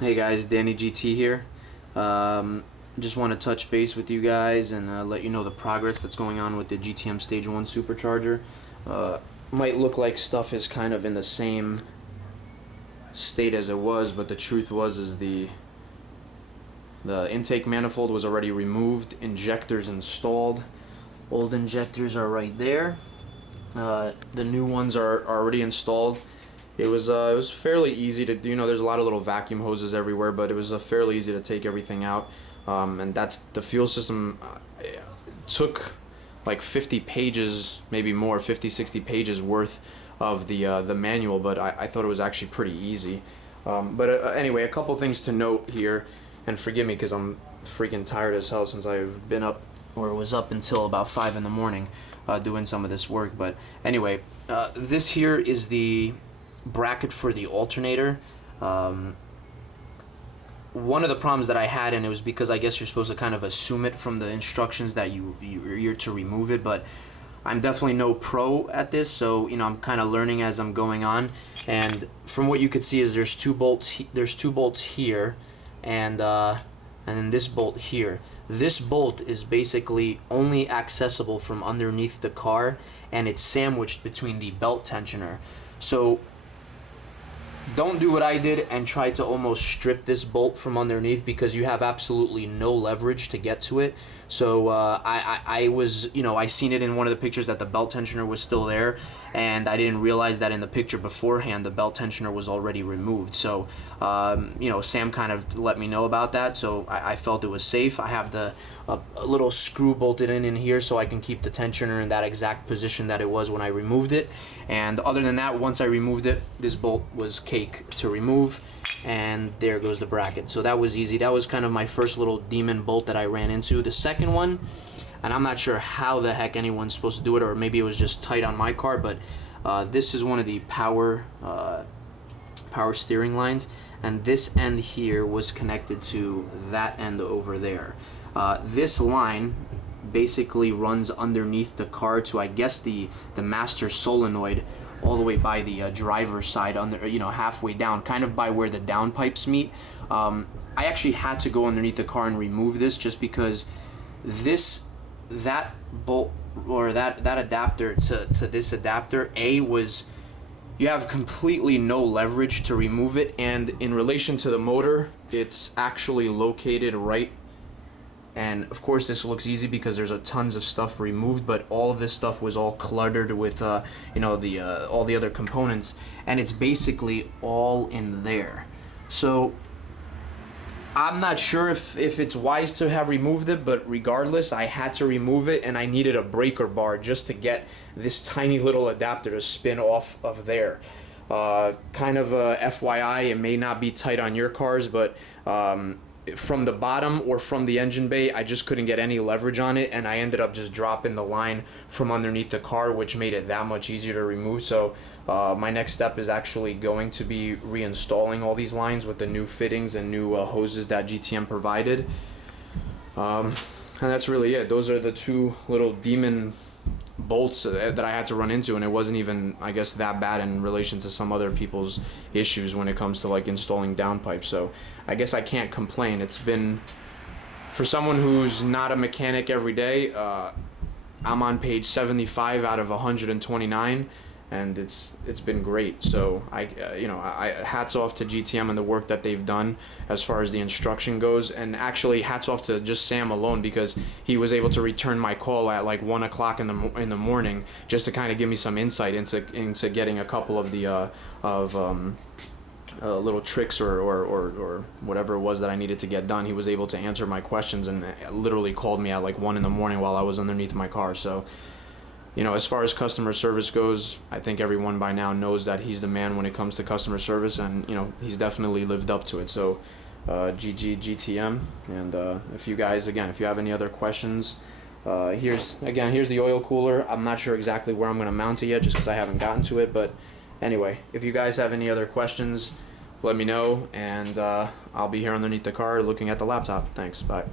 Hey guys, Danny GT here. Just want to touch base with you guys and let you know the progress that's going on with the GTM Stage 1 Supercharger. Might look like stuff is kind of in the same state as it was, but the truth was is the intake manifold was already removed, injectors installed. Old injectors are right there. The new ones are already installed. It was fairly easy to do. You know, there's a lot of little vacuum hoses everywhere, but it was fairly easy to take everything out. And that's the fuel system. Took like 50 pages, maybe more, 50, 60 pages worth of the manual, but I thought it was actually pretty easy. Anyway, a couple things to note here, and forgive me because I'm freaking tired as hell since I've been up, or was up until about 5 in the morning doing some of this work. But anyway, this here is the bracket for the alternator. One of the problems that I had, and it was because I guess you're supposed to kind of assume it from the instructions that you're to remove it, but I'm definitely no pro at this, so you know, I'm kind of learning as I'm going on. And from what you could see is there's two bolts here, and then this bolt here. This bolt is basically only accessible from underneath the car, and it's sandwiched between the belt tensioner. So don't do what I did and try to almost strip this bolt from underneath, because you have absolutely no leverage to get to it. So I was, you know, I seen it in one of the pictures that the belt tensioner was still there, and I didn't realize that in the picture beforehand the belt tensioner was already removed. So you know, Sam kind of let me know about that, so I felt it was safe. I have a little screw bolted in here so I can keep the tensioner in that exact position that it was when I removed it. And other than that, once I removed it, this bolt was cake to remove, and there goes the bracket. So that was easy. That was kind of my first little demon bolt that I ran into. The second one, and I'm not sure how the heck anyone's supposed to do it, or maybe it was just tight on my car, but this is one of the power steering lines, and this end here was connected to that end over there. This line basically runs underneath the car to, I guess, the master solenoid, all the way by the driver's side, under, you know, halfway down, kind of by where the downpipes meet. I actually had to go underneath the car and remove this, just because that bolt, or that adapter to this adapter, you have completely no leverage to remove it, and in relation to the motor, it's actually located right. And of course this looks easy because there's tons of stuff removed, but all of this stuff was all cluttered with you know, all the other components, and it's basically all in there. So I'm not sure if it's wise to have removed it, but regardless, I had to remove it, and I needed a breaker bar just to get this tiny little adapter to spin off of there. Kind of a FYI, it may not be tight on your cars, but from the bottom or from the engine bay, I just couldn't get any leverage on it, and I ended up just dropping the line from underneath the car, which made it that much easier to remove. So my next step is actually going to be reinstalling all these lines with the new fittings and new hoses that GTM provided. And that's really it. Those are the two little demon bolts that I had to run into, and it wasn't even, I guess, that bad in relation to some other people's issues when it comes to like installing downpipes. So I guess I can't complain. It's been, for someone who's not a mechanic every day, I'm on page 75 out of 129, and it's been great. So you know, hats off to GTM and the work that they've done as far as the instruction goes, and actually hats off to just Sam alone, because he was able to return my call at like 1 o'clock in the morning just to kind of give me some insight into getting a couple of the little tricks or whatever it was that I needed to get done. He was able to answer my questions and literally called me at like 1 in the morning while I was underneath my car. So, you know, as far as customer service goes, I think everyone by now knows that he's the man when it comes to customer service, and you know, he's definitely lived up to it. So GTM, and if you guys, again, if you have any other questions, here's the oil cooler. I'm not sure exactly where I'm going to mount it yet, just because I haven't gotten to it, but anyway, if you guys have any other questions, let me know, and I'll be here underneath the car looking at the laptop. Thanks, bye.